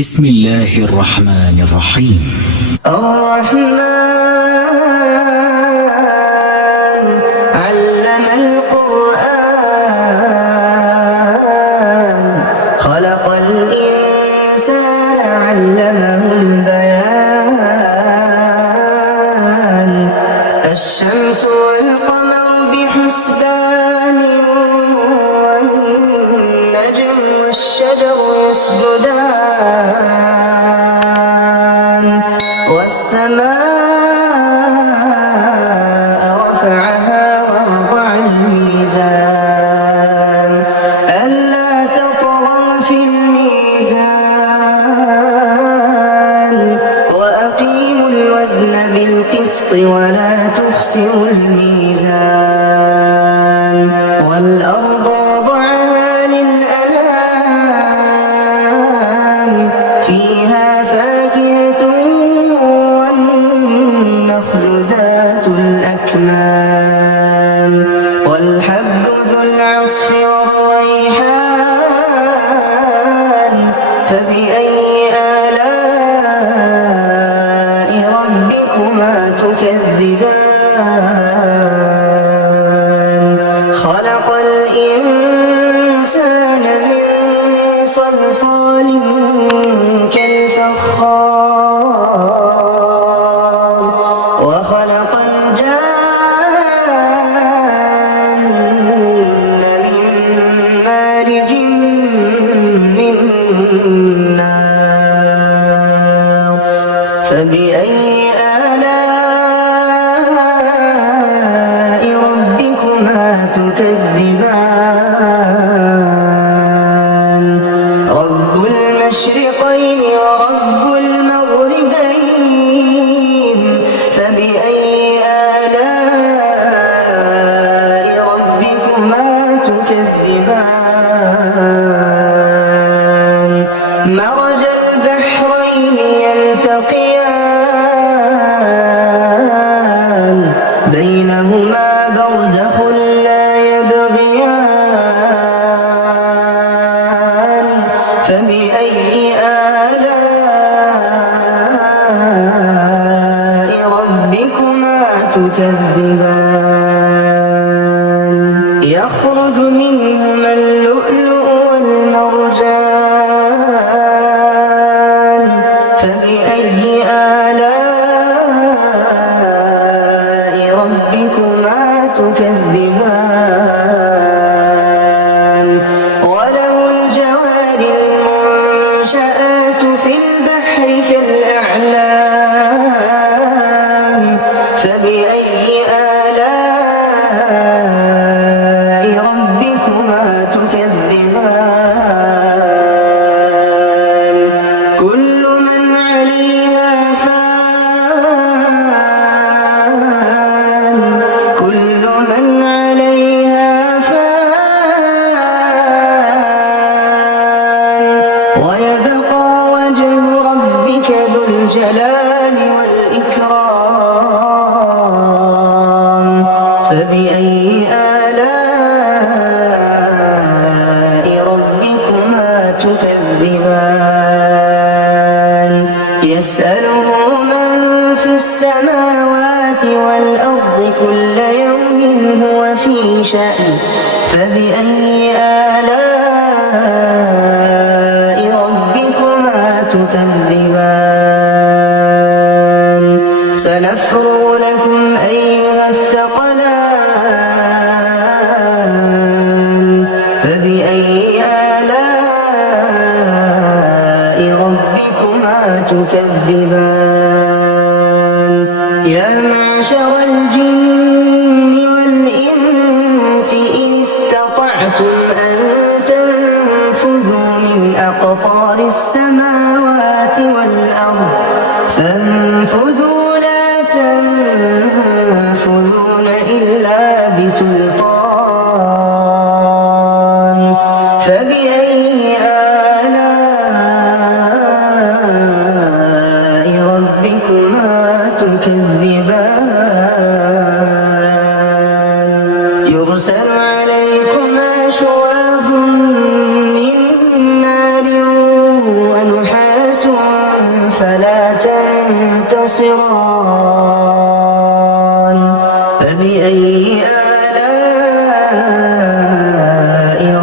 بسم الله الرحمن الرحيم. الرحمن علم القرآن خلق الإنسان علمه البيان الشمس والقمر بحسبان والنجم والشجر يسجدان والسماء رفعها ووضع الميزان ألا تطغوا في الميزان وأقيموا الوزن بالقسط ولا تخسروا الميزان والأرض وضعها للأنام فيها فاكهة والنخل ذات الأكمام والحب ذو العصف والريحان فبأي آلاء ربكما تكذبان خلق الإنسان من صلصال كالفخار وخلق الجان من مارج من نار فبأي آلاء ربكما تكذبان رب المشرقين ورب المغربين فبأي آلاء ربكما تكذبان مرج البحرين يلتقيان بينهما برزخ لا يبغيان فبأي آلاء ربكما تكذبان يخرج منهما اللؤلؤ والمرجان فبأي آلاء ربكما تكذبان وله الجوار المنشآت في البحر كالأعلام فبأي آلاء ربكما تكذبان كل من عليها فان كل من عليها فان ويبقى وجه ربك ذو الجلال والإكرام فبأي آلاء ربكما تكذبان يسأله من في السماوات والأرض كل يوم هو في شأن فبأي آلاء ربكما تكذبان سنفرغ لكم أيها الثقلان فبأي آلاء ربكما تكذبان يا معشر الجن والإنس إن استطعتم أن تنفذوا من أقطار السماوات والأرض فانفذوا لا تنفذون إلا بسلطان فبأي آلاء ربكما تكذبان يرسل عليكما شواظ من نار ونحاس فبأي آلاء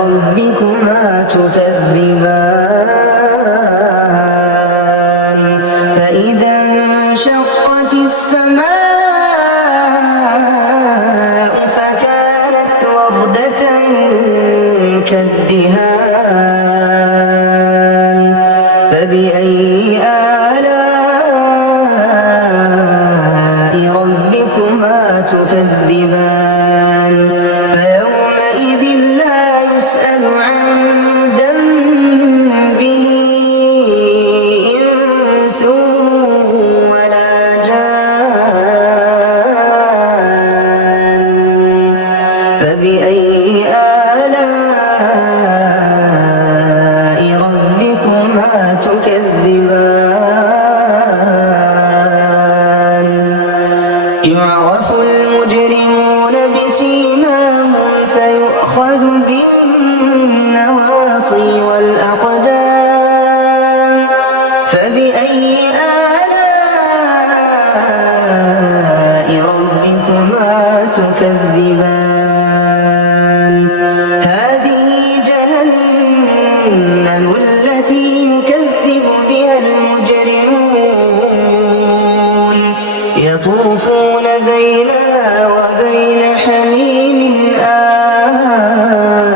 ربكما تكذبان فإذا انشقت السماء فكانت وردة كالدهان فبأي آلاء ربكما تكذبان فيومئذ لا يسأل عن ذنبه إنس ولا جان فبأي آلاء ربكما تكذبان يعرف المجرمون بسيماهم فيؤخذ بالنواصي والأقدام فبأي آلاء ربكما تكذبان هذه جهنم التي يكذب بها المجرمون يطوفون بينها وبين حميم آن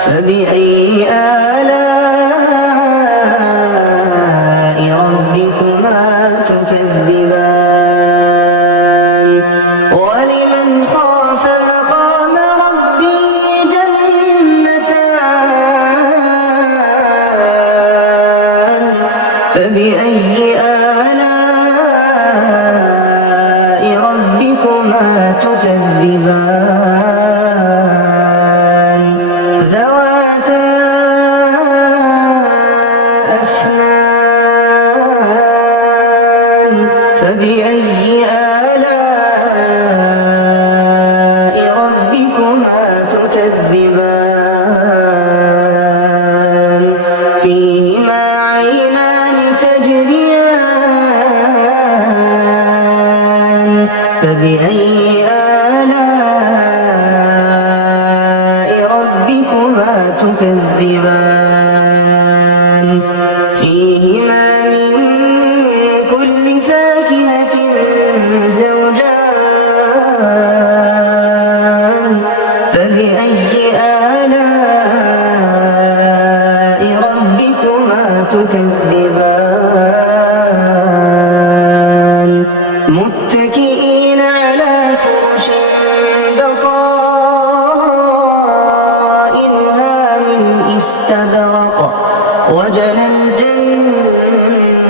فبأي آلاء ربكما تكذبان ولمن خاف مقام ربه جنتان فبأي آلاء ربكما تكذبان ذواتا أفنان فبأي آلاء ربكما تكذبان فيهما عينان تجريان فبأي آلاء ربكما تكذبان فيهما من كل فاكهة زوجان فبأي آلاء ربكما تكذبان متكئين على فرش بطائنها من استبرق وجنى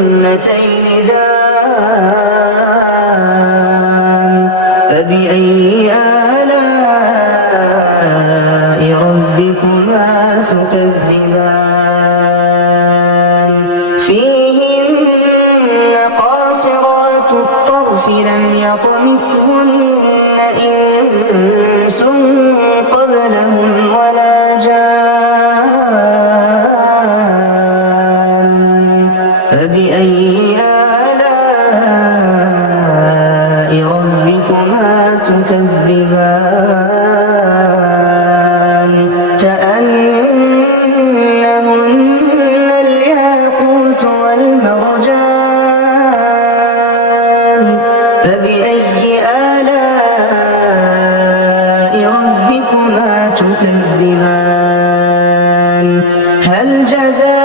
الجنتين دان فبأي آلاء ربكما تكذبان فيهن قاصرات الطرف لم يطمثهن إنس قبلهم ولا جان فبأي آلاء ربكما تكذبان كأنهن الياقوت والمرجان فبأي آلاء ربكما تكذبان هل جزاء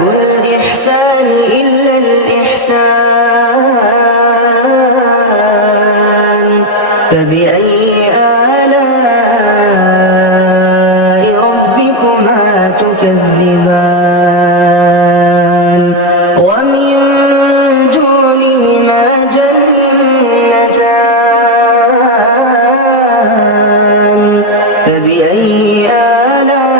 الإحسان إلا الإحسان فبأي آلاء ربكما تكذبان ومن دونهما جنتان فبأي آلاء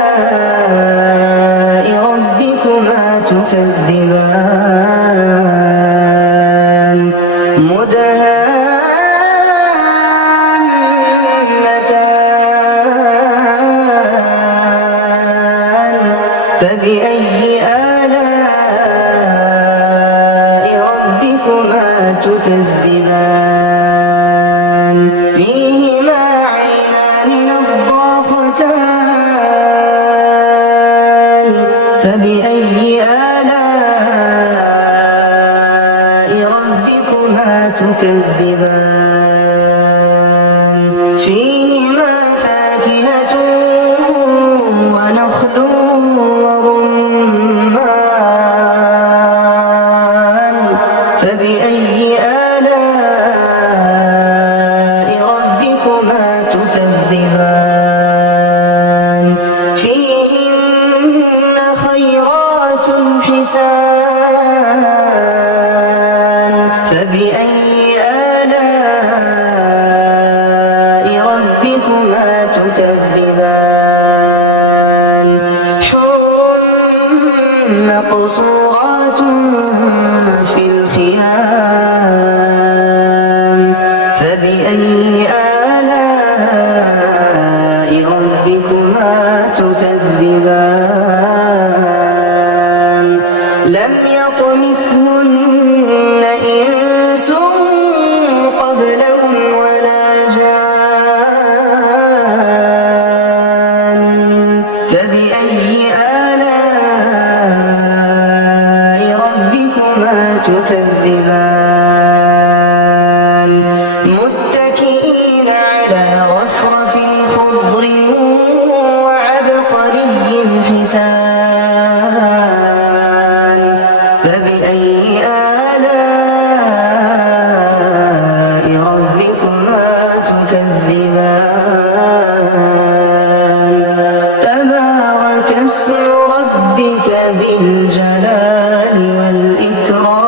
ربكما تكذبان مدهامتان فبأي آلاء ربكما تكذبان فيهما عينان نضاختان فبأي آلاء ربكما تكذبان فيهما فاكهة ونخل ورمان فبأي آلاء ربكما تكذبان فيهن خيرات حسان فبأي آلاء ربكما تكذبان حور مقصورات في الخيام فبأي آلاء ربكما تكذبان لم يطمثهن إنس قبلهم ولا جان فبأي آلاء ربكما تكذبان متكئين على رفرف خضر وعبقري حسان فبأي آلاء ربكما تكذبان تبارك اسم ربك ذي الجلال والإكرام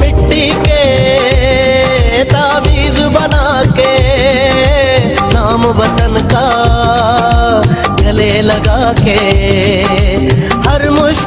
मिट्टी के ताबीज बना के नाम वतन का गले लगा के हर मुश्किल